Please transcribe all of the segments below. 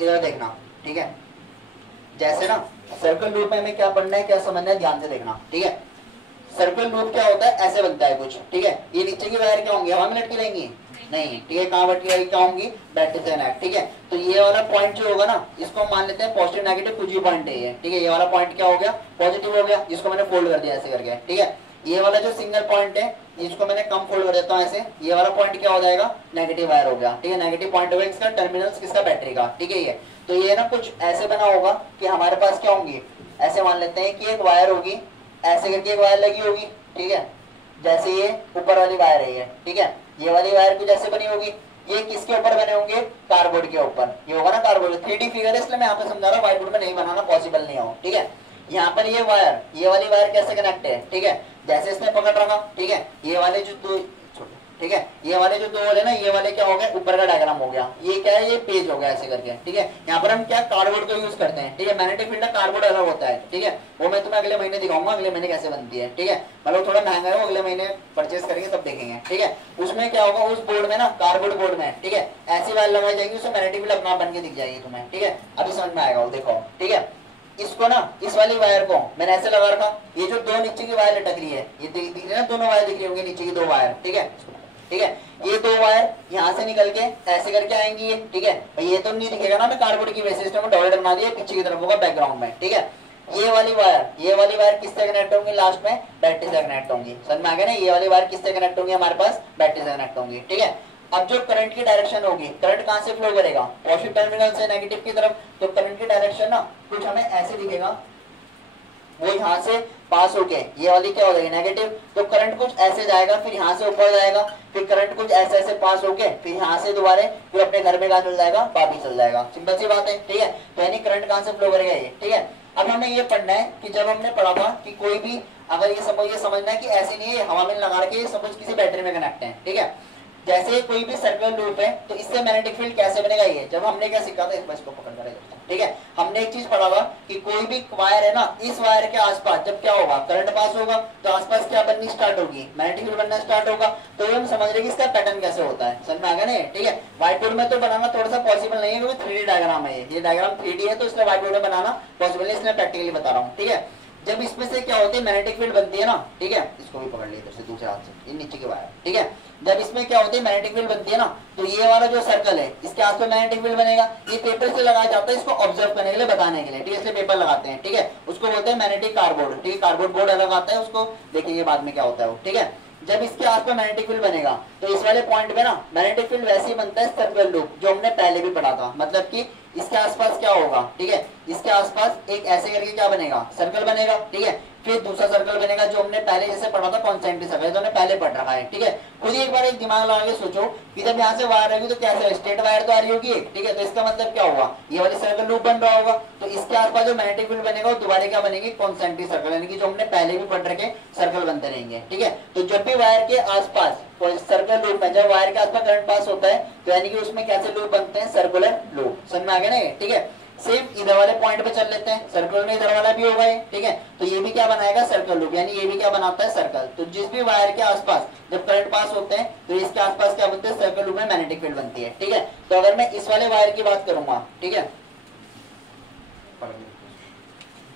इधर देखना, ठीक है। जैसे ना सर्कल लूप में हमें क्या पढ़ना है, क्या समझना है, ध्यान से देखना, ठीक है। सर्कल लूप क्या होता है, ऐसे बनता है कुछ, ठीक है। ये नीचे की वायर क्या होंगी, हवा में लटकी रहेंगी नहीं, ठीक है। कहाँ लटकी रहेगी, क्या होंगी, बैटरी से कनेक्ट, ठीक है। तो ये वाला पॉइंट जो होगा ना, इसको हम मान लेते हैं पॉजिटिव नेगेटिव कुछ भी पॉइंट है ये, ठीक है। ये वाला पॉइंट क्या हो गया, पॉजिटिव हो गया, जिसको मैंने फोल्ड कर दिया ऐसे करके, ठीक है। ये वाला जो सिंगल पॉइंट है इसको मैंने कम फोल्ड कर देता हूँ ऐसे, ये वाला पॉइंट क्या हो जाएगा, नेगेटिव वायर हो गया, ठीक है। नेगेटिव पॉइंट हो गया इसका टर्मिनल्स किसका, बैटरी का, ठीक है। ये तो ये ना कुछ ऐसे बना होगा कि हमारे पास क्या होंगी, ऐसे मान लेते हैं कि एक वायर होगी, ऐसे करके एक वायर लगी होगी, ठीक है। जैसे ये ऊपर वाली वायर है ये, ठीक है। ये वाली वायर कुछ ऐसे बनी होगी, ये किसके ऊपर बने होंगे, कार्डबोर्ड के ऊपर, ये होगा ना कार्डबोर्ड, 3D फिगर है इसलिए मैं यहाँ पे समझा रहा हूँ, व्हाइट बोर्ड में नहीं बनाना, पॉसिबल नहीं हो, ठीक है। यहाँ पर ये वायर, ये वाली वायर कैसे कनेक्ट है, ठीक है। जैसे इसने पकड़ रखा, ठीक है। ये वाले जो दो, ठीक है, ये वाले जो दो वाले ना, ये वाले क्या हो गए, ऊपर का डायग्राम हो गया, ये क्या है, ये पेज हो गया ऐसे करके, ठीक है। यहाँ पर हम क्या कार्डबोर्ड को यूज करते हैं, ठीक है। मैग्नेटिक फील्ड का कार्डबोर्ड अलग होता है, ठीक है। वो मैं तुम्हें अगले महीने दिखाऊंगा, अगले महीने कैसे बनती है, ठीक है। मतलब थोड़ा महंगा है वो, अगले महीने परचेस करेंगे तब देखेंगे, ठीक है। उसमें क्या होगा, उस बोर्ड में ना, कार्डबोर्ड बोर्ड में, ठीक है, ऐसी वायर लगाई जाएगी, उसमें मैग्नेटिक फील्ड अपना बन के दिख जाएगी तुम्हें, ठीक है। अभी समझ में आएगा वो, देखो, ठीक है। इसको ना, इस वाली वायर को मैंने ऐसे लगा रखा, ये जो दो नीचे की वायर लटक रही है, ये दिख रही है ना, दोनों वायर दिख रही होंगी नीचे की दो वायर, ठीक है, ठीक है। ये दो वायर यहाँ से निकल के ऐसे करके आएंगी ये, ठीक है। ये तो नहीं दिखेगा ना, मैं कार्डबोर्ड की वजह से इसने डॉट बना दिया, पीछे की तरफ होगा बैकग्राउंड में, ठीक है। ये वाली वायर किससे कनेक्ट होंगी, लास्ट में बैटरी से कनेक्ट होंगी, समझ में आ गया ना। ये वाली वायर किससे कनेक्ट होंगी, हमारे पास बैटरी से कनेक्ट होंगी, ठीक है। अब जो करंट की डायरेक्शन होगी, करंट कहां से फ्लो करेगा, पॉजिटिव टर्मिनल से नेगेटिव की तरफ, तो करंट की डायरेक्शन ना कुछ हमें ऐसे दिखेगा, वो यहाँ से पास होके, ये वाली क्या हो जाएगी, नेगेटिव, तो करंट कुछ ऐसे जाएगा, फिर यहाँ से ऊपर जाएगा, फिर करंट कुछ ऐसे ऐसे पास होके, फिर यहाँ से दोबारा फिर अपने घर में कहाँ चल जाएगा, वापिस चल जाएगा, सिंपल सी बात है, ठीक है। तो यानी करंट कहाँ से फ्लो करेगा ये, ठीक है। अब हमें ये पढ़ना है कि जब हमने पढ़ा था कि कोई भी, अगर ये समझना है कि ऐसे नहीं है हवा में लगा के सपोज किसी बैटरी में कनेक्ट है, ठीक है। जैसे कोई भी सर्कुलर लूप है, तो इससे मैग्नेटिक फील्ड कैसे बनेगा, ये जब हमने क्या सीखा था, एक बार इसको पकड़ कर, ठीक है। हमने एक चीज पढ़ा था कि कोई भी वायर है ना, इस वायर के आसपास जब क्या होगा, करंट पास होगा, तो आसपास क्या बननी स्टार्ट होगी, मैग्नेटिक फील्ड बनना स्टार्ट होगा। तो हम समझ रहे कि इसका पैटर्न कैसे होता है, समझ में आ गया ना, ठीक है। व्हाइट बोर्ड में तो बनाना थोड़ा सा पॉसिबल नहीं है, क्योंकि 3D डायग्राम है, ये डायग्राम 3D है, तो इसलिए व्हाइट बोर्ड में बनाना पॉसिबल है, इसलिए प्रैक्टिकली बता रहा हूँ, ठीक है। जब इसमें से क्या होती है, मैग्नेटिक फील्ड बनती है ना, ठीक है। इसको भी पकड़ लिया इधर से, दूसरे हाथ से, ये नीचे की वायर, ठीक है। जब इसमें क्या होती है, मैग्नेटिक फील्ड बनती है ना, तो ये वाला जो सर्कल है, इसके आसपास मैग्नेटिक फील्ड बनेगा। ये पेपर से लगाया जाता है इसको ऑब्जर्व करने के लिए, बताने के लिए, ठीक है, इसलिए पेपर लगाते हैं, ठीक है। उसको बोलते हैं मैग्नेटिक कार्डबोर्ड, ठीक है। कार्डबोर्ड बोर्ड अलग आता है, उसको देखिए बाद में क्या होता है वो, ठीक है। जब इसके आसपास मैग्नेटिक फील्ड बनेगा, तो इस वाले पॉइंट पे ना मैग्नेटिक फील्ड वैसे ही बनता है सर्कुलर लूप, जो हमने पहले भी पढ़ा था। मतलब कि इसके आसपास क्या होगा, ठीक है, इसके आसपास एक ऐसे करके क्या बनेगा, सर्कल बनेगा, ठीक है। फिर दूसरा सर्कल बनेगा जो हमने पहले जैसे पढ़ा था, कॉन्सेंट्रिक सर्कल, जो हमने पहले पढ़ रखा है, ठीक है। खुद ही एक बार एक दिमाग लगा के सोचो कि जब यहाँ से वायर आएगी तो कैसे, स्ट्रेट वायर तो आ रही होगी, ठीक है। तो इसका मतलब क्या होगा, ये वाली सर्कल लूप बन रहा होगा, तो इसके आसपास जो मैग्नेटिक फील्ड बनेगा वो दोबारा क्या बनेगी, कॉन्सेंट्रिक सर्कल, यानी कि जो हमने पहले भी पढ़ रखे सर्कल बनते रहेंगे, ठीक है। तो जब भी वायर के आसपास सर्कल लूप है, जब वायर के आसपास करंट पास होता है, तो यानी कि उसमें कैसे लूप बनते हैं, सर्कुलर लूप, समझ में आ गया ना, ठीक है। सेम इधर वाले पॉइंट पे चल लेते हैं, सर्कल में इधर वाला भी होगा ये, ठीक है। तो ये भी क्या बनाएगा, सर्कल लूप, यानी ये भी क्या बनाता है, सर्कल। तो जिस भी वायर के आसपास जब करंट पास होते हैं, तो इसके आसपास क्या बनते हैं, सर्कल लूप में मैग्नेटिक फील्ड बनती है, ठीक है। तो अगर मैं इस वाले वायर की बात करूंगा, ठीक है,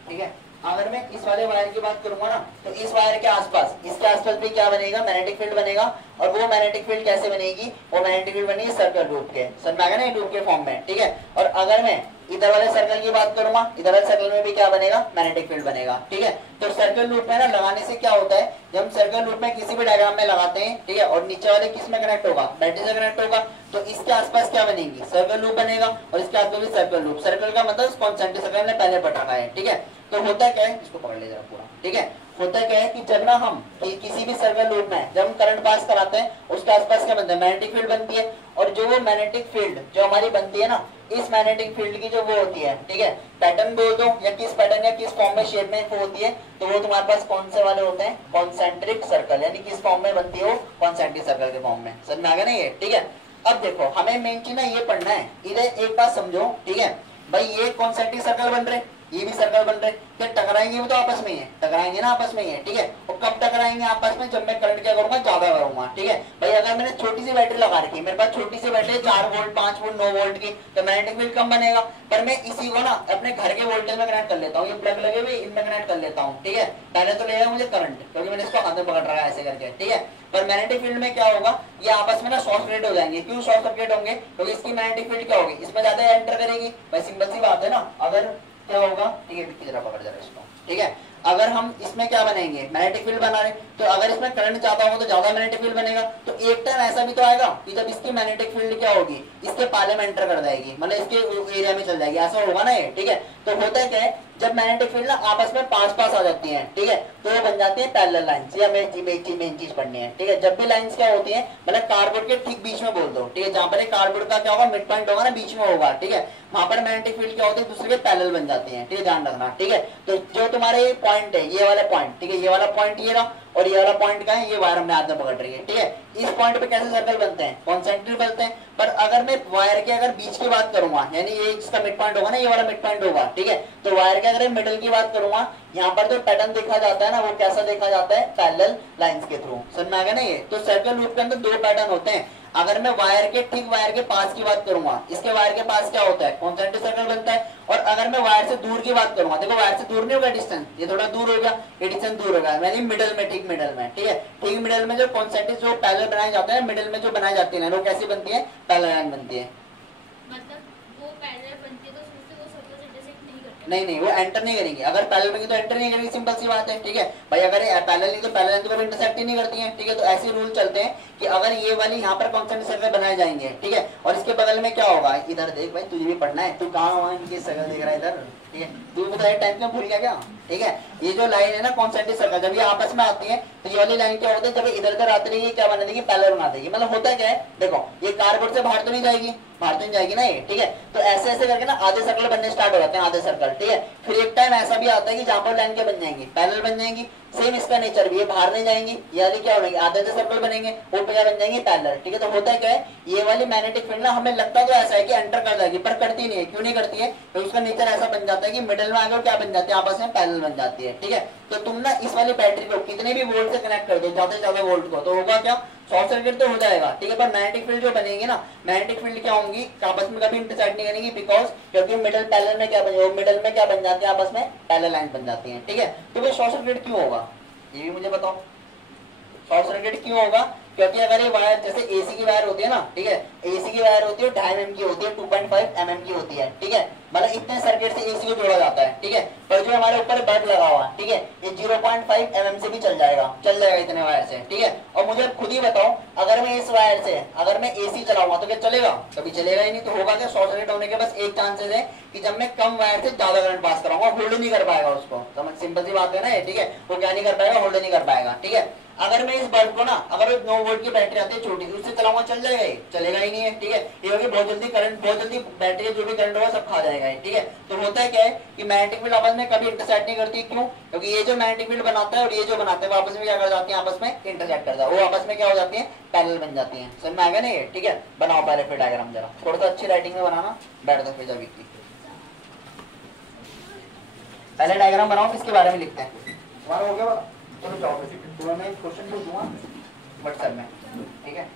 ठीक है, अगर मैं इस वाले वायर की बात करूंगा ना, तो इस वायर के आसपास, इसके आसपास भी क्या बनेगा, मैग्नेटिक फील्ड बनेगा। और वो मैग्नेटिक फील्ड कैसे बनेगी, वो मैग्नेटिक फील्ड बनेगी सर्कल लूप के, समझ में आ गया ना, लूप के फॉर्म में, ठीक है। और अगर मैं इधर वाले सर्कल की बात करूंगा, इधर वाले सर्कल में भी क्या बनेगा, मैग्नेटिक फील्ड बनेगा, ठीक है। तो सर्कल लूप में ना लगाने से क्या होता है, जब हम सर्कल लूप में किसी भी डायग्राम में लगाते हैं, ठीक है, और नीचे वाले किस में कनेक्ट होगा, बैटरी से कनेक्ट होगा, तो इसके आसपास क्या बनेगी, सर्कल लूप बनेगा, और इसके आसपास भी सर्कल लूप। सर्कल का मतलब कॉन्सेंट्रिक सर्कल हमने पहले पढ़ा है, ठीक है। तो होता क्या है, इसको पकड़ ले जरा पूरा, ठीक है। होता क्या है कि जब ना हम किसी भी सर्कल लूप में जब हम करंट पास कराते हैं, उसके आसपास क्या बनता है, मैग्नेटिक फील्ड बनती है। और जो वो मैग्नेटिक फील्ड जो हमारी बनती है ना, इस मैग्नेटिक फील्ड की जो वो होती है, ठीक है, पैटर्न बोल दो या किस पैटर्न या किस फॉर्म में शेप में वो होती है, तो वो तुम्हारे पास कौन से वाले होते हैं, कॉन्सेंट्रिक सर्कल, यानी किस फॉर्म में बनती है वो, कॉन्सेंट्रिक सर्कल के फॉर्म में, समझ में आ गया ना ये, ठीक है। अब देखो हमें मेन चीज ना ये पढ़ना है, इधर एक बात समझो, ठीक है भाई, ये कॉन्सेंट्रिक सर्कल बन रहे, ये भी सर्कल बन रहे, क्या टकराएंगे भी तो आपस में ही है, टकराएंगे ना आपस में ही है, ठीक है। और कब टकराएंगे आपस में, जब मैं करंट क्या करूंगा, ज्यादा करूंगा, ठीक है भाई। अगर मैंने छोटी सी बैटरी लगा रखी है, मेरे पास छोटी सी बैटरी 4 वोल्ट 5 वोल्ट 9 वोल्ट की, तो मैग्नेटिक फील्ड कम बनेगा। पर मैं इसी को ना अपने घर के वोल्टेज में कनेक्ट कर लेता हूँ, ये प्लग लगे हुए इनमें कनेक्ट कर लेता हूँ, ठीक है। पहले तो लेगा मुझे करंट, क्योंकि मैंने इसको हाथ में पकड़ रखा है ऐसे करके, ठीक है। पर मैग्नेटिक फील्ड में क्या होगा, ये आपस में ना शॉर्ट सर्किट हो जाएंगे। क्यों शॉर्ट सर्किट होंगे, क्योंकि इसकी मैग्नेटिक फील्ड क्या होगी, इसमें ज्यादा एंटर करेगी भाई, सिंपल सी बात है ना। अगर क्या होगा, ठीक है विक्की जरा पकड़ जरा इसको, ठीक है। अगर हम इसमें क्या बनाएंगे, मैग्नेटिक फील्ड बना रहे, तो अगर इसमें करंट ज्यादा होगा तो ज्यादा मैग्नेटिक फील्ड बनेगा। तो एक टाइम ऐसा भी तो आएगा कि जब इसकी मैग्नेटिक फील्ड क्या होगी, इसके पाले में एंटर कर जाएगी, मतलब इसके एरिया में चल जाएगी, ऐसा होगा ना ये, ठीक है। तो होता है क्या है, जब मैग्नेटिक फील्ड ना आपस में पास पास आ जाती हैं, ठीक है, तो ये बन जाती है पैरेलल लाइंस। ये हमें मेन चीज पढ़नी है, ठीक है। जब भी लाइंस क्या होती है, मतलब कार्डबोर्ड के ठीक बीच में बोल दो, ठीक है, जहां पर कार्डबोर्ड का क्या होगा, मिड पॉइंट होगा ना, बीच में होगा, ठीक है, वहां पर मैग्नेटिक फील्ड क्या होती है, दूसरे के पैरेलल बन जाती है, ठीक है, ध्यान रखना, ठीक है। तो जो तुम्हारे पॉइंट है, ये वाला पॉइंट, ठीक है, ये वाला पॉइंट ये रहा, और ये वाला पॉइंट का है, ये वायर हमने हाथ में पकड़ रही है, ठीक है। इस पॉइंट पे कैसे सर्कल बनते हैं, कॉन्सेंट्रिक बनते हैं। पर अगर मैं वायर के अगर बीच की बात करूंगा, यानी ये इसका मिड पॉइंट होगा ना, ये वाला मिड पॉइंट होगा, ठीक है, तो वायर के अगर मिडल की बात करूंगा, यहाँ पर जो पैटर्न देखा जाता है ना, वो कैसा देखा जाता है, पैरेलल लाइंस के थ्रू। समझ में आ गया ना ये। तो सर्कल लूप के अंदर 2 पैटर्न होते हैं। अगर मैं वायर के ठीक वायर के पास की बात करूंगा, इसके वायर के पास क्या होता है, कॉन्सेंट्रिक सर्कल बनता है। और अगर मैं वायर से दूर की बात करूंगा, देखो वायर से दूर नहीं होगा डिस्टेंस, ये थोड़ा दूर होगा, ये डिस्टेंस दूर होगा, यानी मिडल में, ठीक मिडल में, ठीक है। ठीक मिडल में जो कॉन्सेंट्रिक जो पैरेलल बनाए जाते हैं, मिडल में जो बनाई जाती है वो कैसी बनती है, पैरेलल लाइन बनती है। मतलब वो पैरेलल बनती है तो उसमें वो सर्कल से इंटरसेक्ट नहीं करते, नहीं वो एंटर नहीं करेंगी। अगर पैरेलल बनेगी तो एंटर नहीं करेगी, सिंपल सी बात है, ठीक है भाई। अगर पैरेलल नहीं तो पैरेलल तो इंटरसेक्ट ही नहीं करती है, ठीक है। तो ऐसे रूल चलते हैं कि अगर ये वाली यहाँ पर कॉन्सेंट्रिक सर्कल बनाए जाएंगे, ठीक है, और इसके बगल में क्या होगा, इधर देख भाई, तुझे भी पढ़ना है, तू कहाँ वहाँ इनकी सर्कल देख रहा है इधर, ठीक है, तू बताए टाइम क्यों भूल गया क्या, ठीक है। ये जो लाइन है ना कॉन्सेंट्रिक सर्कल, जब ये आपस में आती है तो ये वाली लाइन क्या होती है, जब इधर उधर आती रहेगी क्या बना देगी, पैरेलल बना देगी। मतलब होता क्या है, देखो ये कार्डबोर्ड से बाहर तो नहीं जाएगी, बाहर तो नहीं जाएगी ना ये, ठीक है। तो ऐसे ऐसे करके ना आधे सर्कल बनने स्टार्ट हो जाते हैं, आधे सर्कल, ठीक है। फिर एक टाइम ऐसा भी आता है कि जहां पर लाइन क्या बन जाएंगी, पैरेलल बन जाएंगी। सेम इसका नेचर भी है, बाहर नहीं जाएंगी, यानी क्या होंगे, आधे आधे सर्कल बनेंगे, वो क्या बन जाएंगे, पैरेलल, ठीक है। तो होता है क्या है, ये वाली मैग्नेटिक फील्ड ना हमें लगता तो ऐसा है कि एंटर कर जाएगी, पर करती नहीं है। क्यों नहीं करती है, तो उसका नेचर ऐसा बन जाता है कि मिडिल में आगे क्या बन जाती है, आपस में पैरेलल बन जाती है, ठीक है। तो तुम ना इस वाली बैटरी को कितने भी वोल्ट से कनेक्ट कर दो, ज्यादा से ज्यादा वोल्ट को, तो होगा क्या, शॉर्ट सर्किट तो हो जाएगा, ठीक है। पर मैग्नेटिक फील्ड जो बनेगी ना, मैग्नेटिक फील्ड क्या होंगी, आपस में कभी इंटरसेक्ट नहीं करेंगी, बिकॉज क्योंकि मिडिल पैरेलल में क्या बन, मिडिल में क्या बन जाती है, आपस में पैरेलल लाइन बन जाती है, ठीक है। तो भाई शॉर्ट सर्किट क्यों होगा, ये भी मुझे बताओ, शॉर्ट सर्किट क्यों होगा। क्योंकि अगर ये वायर जैसे एसी की वायर होती है ना, ठीक है, एसी की वायर होती है 2.5 mm की होती है, 2.5 mm की होती है, ठीक है। मतलब इतने सर्किट से एसी को जोड़ा जाता है, ठीक है। पर जो हमारे ऊपर बल्ब लगा हुआ है, ठीक है, ये 0.5 mm से भी चल जाएगा इतने वायर से, ठीक है। और मुझे खुद ही बताओ, अगर मैं इस वायर से अगर मैं एसी चलाऊंगा तो क्या चलेगा, कभी चलेगा ही नहीं। तो होगा क्या, शॉर्ट सर्किट होने के बस एक चांसेस है कि जब मैं कम वायर से ज्यादा करंट पास कराऊंगा, होल्ड नहीं कर पाएगा उसको, समझ, सिंपल सी बात है ना, ठीक है। वो क्या नहीं कर पाएगा, होल्ड नहीं कर पाएगा, ठीक है। अगर मैं इस बल्ब को ना, अगर 9 वोल्ट की बैटरी आती है छोटी सी, उससे चलाऊंगा चल जाएगा, ये चलेगा ही नहीं है, ठीक है। ये होगी बहुत जल्दी करंट, बहुत जल्दी बैटरी जो भी करंट होगा सब खा जाएगा, ठीक है। तो होता है क्या है कि मैग्नेटिक फील्ड आपस में कभी इंटरसेक्ट नहीं करती, क्यों, क्योंकि ये जो मैग्नेटिक फील्ड बनाता है और ये जो बनाते हैं वो आपस में क्या कर जाती है, आपस में इंटरसेक्ट करता है, वो आपस में क्या हो जाती है, पैरेलल बन जाती है। समझ में आ गया ना ये, ठीक है। बनाओ पहले फिर डायग्राम जरा, थोड़ा सा अच्छी राइटिंग में बनाना, बैठ दो फिर जब पहले डायग्राम बनाओ, इसके बारे में लिखते हैं। तुम्हारा हो गया, चलो जाओ, तुम्हें मैं क्वेश्चन पूछ दूंगा व्हाट्सएप में, ठीक है।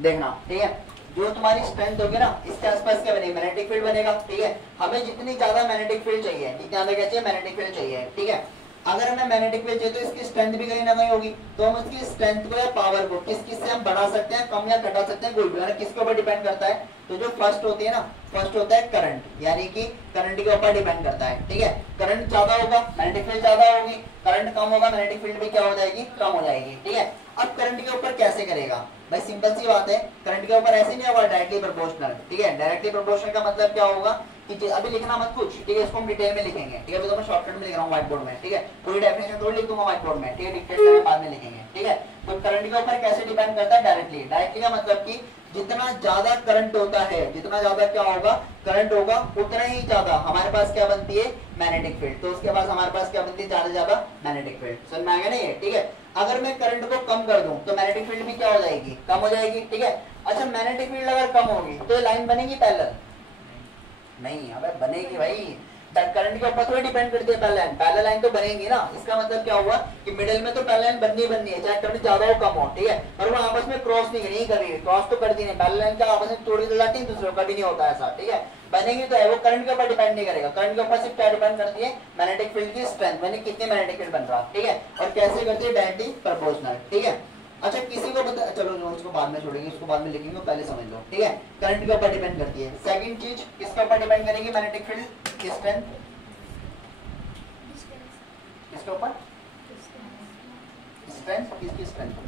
देखना, ठीक है, जो तुम्हारी स्ट्रेंथ होगी ना, इसके आसपास क्या बनेगा, मैग्नेटिक फील्ड बनेगा, ठीक है। हमें जितनी ज्यादा मैग्नेटिक फील्ड चाहिए, जितनी ज्यादा क्या चाहिए, मैग्नेटिक फील्ड चाहिए, ठीक है। अगर हमें मैग्नेटिक फील्ड चाहिए तो इसकी स्ट्रेंथ भी कहीं ना कहीं होगी, तो हम उसकी स्ट्रेंथ को या पावर को किस से हम बढ़ा सकते हैं, कम या घटा सकते हैं, कोई भी, किसके ऊपर डिपेंड करता है। तो जो फर्स्ट होती है ना, फर्स्ट होता है करंट, यानी कि करंट के ऊपर डिपेंड करता है, ठीक है। करंट ज्यादा होगा मैग्नेटिक फील्ड ज्यादा होगी, करंट कम होगा मैग्नेटिक फील्ड भी क्या हो जाएगी, कम हो जाएगी, ठीक है। अब करंट के ऊपर कैसे करेगा भाई, सिंपल सी बात है, करंट के ऊपर ऐसे नहीं होगा डायरेक्टली प्रोपोर्शनल, ठीक है। डायरेक्टली प्रोपोर्शनल का मतलब क्या होगा कि अभी लिखना मत कुछ, ठीक है, इसको हम डिटेल में लिखेंगे, ठीक है। तो मैं शॉर्टकट में लिख रहा हूँ व्हाइट बोर्ड में, ठीक है, पूरी डेफिनेशन थोड़ी लिख दूंगा व्हाइट बोर्ड में, ठीक है, डिटेल में बाद में लिखेंगे, ठीक है। तो करंट के ऊपर कैसे डिपेंड करता है, डायरेक्टली का मतलब कि जितना ज्यादा करंट होता है, जितना ज्यादा क्या होगा, करंट होगा, उतना ही ज्यादा हमारे पास क्या बनती है, मैग्नेटिक फील्ड। तो उसके पास हमारे पास क्या बनती है, ज्यादा ज्यादा मैग्नेटिक फील्ड। समझ में आ गया नहीं है, ठीक है। अगर मैं करंट को कम कर दूं तो मैग्नेटिक फील्ड भी क्या हो जाएगी, कम हो जाएगी, ठीक है। अच्छा मैग्नेटिक फील्ड अगर कम होगी तो लाइन बनेगी पैरेलल, नहीं अबे बनेगी भाई, करंट के ऊपर थोड़ी डिपेंड करती है पैरेलल लाइन तो बनेगी ना। इसका मतलब क्या हुआ कि मिडिल में तो पैरेलल लाइन बननी है, चाहे करंट ज्यादा हो कम हो, ठीक है। और वो आपस में क्रॉस नहीं करेगी, कभी क्रॉस तो करती नहीं, पैरेलल लाइन का आपस में तोड़ के जाती है दूसरे को, कभी नहीं होता ऐसा, ठीक है। बनेगी तो है, वो करंट के ऊपर डिपेंड नहीं करेगा, करंट के ऊपर सिर्फ क्या डिपेंड करती है, मैग्नेटिक फील्ड की स्ट्रेंथ, मैंने कितने मैग्नेटिक फील्ड बन रहा, ठीक है। और कैसे करती है, डायरेक्टली प्रोपोर्शनल, ठीक है। अच्छा किसी को बता, चलो उसको बाद में छोड़ेंगे, उसको बाद में लिखेंगे, पहले समझ लो, ठीक है। करंट के ऊपर डिपेंड करती है। सेकंड चीज किसके ऊपर डिपेंड करेगी, मैग्नेटिक फील्ड की स्ट्रेंथ, किसके ऊपर, स्ट्रेंथ, किसकी स्ट्रेंथ,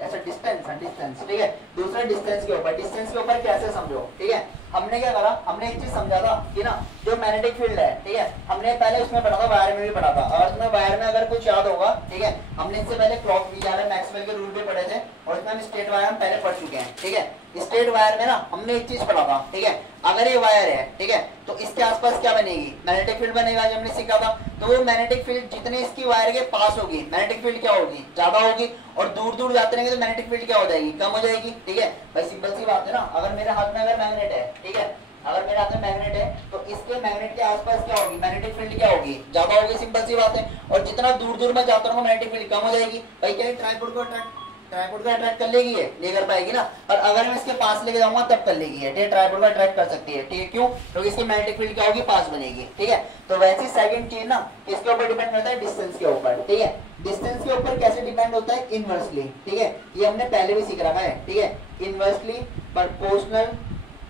ऐसा डिस्टेंस, डिस्टेंस, ठीक है। दूसरा डिस्टेंस के ऊपर, डिस्टेंस के ऊपर कैसे समझो, ठीक है। हमने क्या करा, हमने एक चीज समझा था कि ना जो मैग्नेटिक फील्ड है, ठीक है, हमने पहले उसमें पढ़ा था, वायर में भी पढ़ा था। और उसमें वायर में अगर कुछ याद होगा, ठीक है, हमने इससे पहले क्लॉक यानी मैक्सवेल के रूल भी पढ़े थे, और उसमें हम स्ट्रेट वायर में पहले पढ़ चुके हैं, ठीक है। स्ट्रेट वायर में ना हमने एक चीज पढ़ा था, ठीक है, अगर ये वायर है, ठीक है, तो इसके आसपास क्या बनेगी, मैग्नेटिक फील्ड बनेगा, जो हमने सीखा था। तो वो मैग्नेटिक फील्ड जितने इसकी वायर के पास होगी, मैग्नेटिक फील्ड क्या होगी, ज्यादा होगी, और दूर दूर जाते रहेंगे तो मैग्नेटिक फील्ड क्या हो जाएगी, कम हो जाएगी, ठीक है। भाई सिंपल सी बात है ना, अगर मेरे हाथ में अगर मैग्नेट है, ठीक है, अगर मेरे हाथ में मैग्नेट है तो इसके मैग्नेट के आसपास क्या होगी, मैग्नेटिक फील्ड क्या होगी, ज्यादा होगी, सिंपल सी बात है। और जितना दूर दूर में जाता रहूंगा मैग्नेटिक फील्ड कम हो जाएगी। भाई क्या ट्राइपॉड को अट्रैक्ट कर लेगी, है नहीं कर पाएगी ना। और अगर मैं इसके पास लेके जाऊंगा तब कर लेगी, है ट्राइपॉड को अट्रैक्ट कर सकती है, ठीक है। क्यों, क्योंकि इसकी मैग्नेटिक फील्ड क्या होगी, पास बनेगी, ठीक है। तो वैसे सेकंड चीज ना इसके ऊपर डिपेंड करता है, डिस्टेंस के ऊपर, ठीक है। डिस्टेंस के ऊपर कैसे डिपेंड होता है, इनवर्सली, ठीक है। ये हमने पहले भी सीख रखा है, ठीक है। Inversely proportional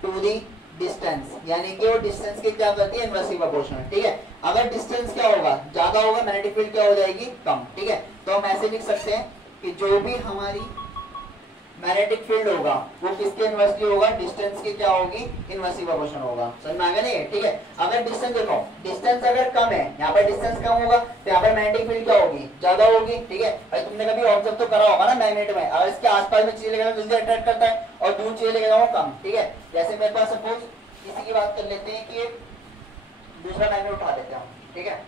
to the distance, यानी कि वो डिस्टेंस की क्या करती है, इनवर्सली प्रोपोर्शनल, ठीक है। अगर डिस्टेंस क्या होगा, ज्यादा होगा, मैग्नेटिक फील्ड क्या हो जाएगी, कम, ठीक है। तो हम ऐसे लिख सकते हैं कि जो भी हमारी मैग्नेटिक फील्ड होगा वो किसके इनवर्सली होगा, डिस्टेंस की क्या होगी, इनवर्सली प्रोपोर्शनल होगा। समझ में आ गया नहीं, ठीक है। अगर डिस्टेंस देखो, डिस्टेंस अगर कम है, यहाँ पर डिस्टेंस कम होगा तो यहाँ पर मैग्नेटिक फील्ड क्या होगी, ज्यादा होगी, ठीक है। भाई तुमने कभी ऑब्जर्व तो करा होगा ना मैग्नेट में, अगर इसके आसपास में चीज लेके जाओ जल्दी अट्रैक्ट करता है, और दूर चीज लेके जाओ कम, ठीक है। जैसे मेरे पास सपोज किसी की बात कर लेते हैं कि एक दूसरा मैग्नेट उठा लेते हैं, ठीक है।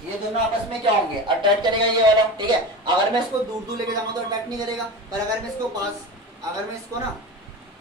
ये दोनों आपस में क्या होंगे, अट्रैक्ट करेगा ये वाला, ठीक है। अगर मैं इसको दूर दूर लेके जाऊंगा तो अट्रैक्ट नहीं करेगा, पर अगर मैं इसको पास, अगर मैं इसको ना,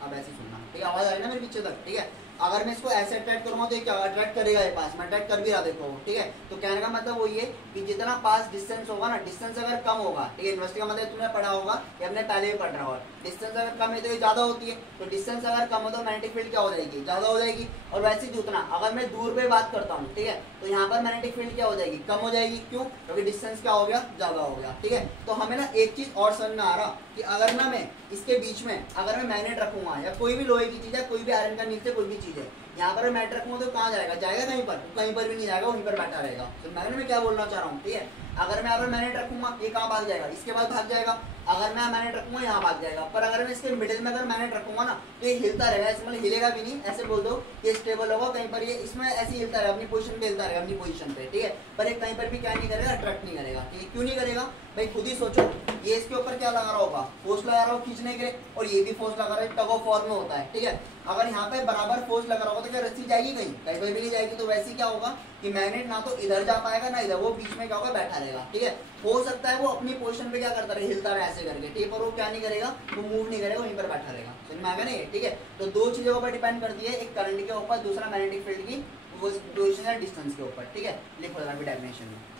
अब ऐसे सुनना, ठीक है, आवाज आ रही है ना मेरे पीछे तक, ठीक है। अगर मैं इसको ऐसे अट्रैक्ट करूंगा तो ये क्या अट्रैक्ट करेगा, ये पास में अट्रैक्ट कर भी रहा, देखो, ठीक है। तो कहने का मतलब वही है कि जितना पास डिस्टेंस होगा ना, डिस्टेंस अगर कम होगा, ठीक है, यूनिवर्सिटी का मतलब तुमने पढ़ा होगा, ये हमने पहले भी पढ़ रहा होगा, डिस्टेंस अगर कम है तो ये ज्यादा होती है, तो डिस्टेंस अगर कम हो तो मैग्नेटिक फील्ड क्या हो जाएगी, ज्यादा हो जाएगी। और वैसे ही जितना अगर मैं दूर पे बात करता हूँ, ठीक है, तो यहाँ पर मैग्नेटिक फील्ड क्या हो जाएगी, कम हो जाएगी। क्यों, क्योंकि डिस्टेंस क्या हो गया, ज्यादा हो गया, ठीक है। तो हमें ना एक चीज और समझ में आ रहा कि अगर ना मैं इसके बीच में अगर मैं मैग्नेट रखूंगा, या कोई भी लोहे की चीज है, कोई भी आयरन का नीचे कोई भी चीज है, यहाँ पर मैग्नेट रखूंगा तो कहाँ जाएगा, जाएगा कहीं पर, कहीं पर भी नहीं जाएगा, वहीं पर बैठा रहेगा। तो मैग्नेट में क्या बोलना चाह रहा हूँ, ठीक है। अगर मैं यहाँ पर मैग्नेट रखूंगा ये कहाँ भाग जाएगा, इसके बाद भाग जाएगा। अगर मैं मैग्नेट रखूंगा यहाँ भाग जाएगा। पर अगर मैं इसके मिडिल में अगर मैग्नेट रखूंगा ना तो ये हिलता रहेगा, इसमें हिलेगा भी नहीं, ऐसे बोल दो ये स्टेबल होगा, कहीं पर ये इसमें ऐसे हिलता रहेगा, अपनी पोजीशन पे हिलता रहेगा, अपनी पोजीशन पे, ठीक है। पर ये कहीं पर भी क्या नहीं करेगा, अट्रैक्ट नहीं करेगा, ठीक है। क्यों नहीं करेगा भाई, खुद ही सोचो, ये इसके ऊपर क्या लगा रहा होगा, फोर्स लगा रहा हो खींचने के लिए, और ये भी फोर्स लगा रहा है, टग ऑफ वॉर में होता है, ठीक है। अगर यहाँ पे बराबर फोर्स लगा रहा होगा तो क्या रस्सी जाएगी कहीं, कहीं पर भी नहीं जाएगी। तो वैसे क्या होगा कि मैग्नेट ना तो इधर जा पाएगा ना इधर, वो बीच में क्या होगा, बैठा रहेगा, ठीक है। हो सकता है वो अपनी पोजीशन पे क्या करता रहे, हिलता रहे ऐसे करके, ठीक है, पर वो क्या नहीं करेगा, वो मूव नहीं करेगा, वहीं पर बैठा रहेगा। समझ में आ गया नहीं, ठीक है। तो दो चीजों के ऊपर डिपेंड करती है, एक करंट के ऊपर, दूसरा मैग्नेटिक फील्ड की पोजीशन या डिस्टेंस के ऊपर, ठीक है। लिखो जरा भी डेफिनेशन में।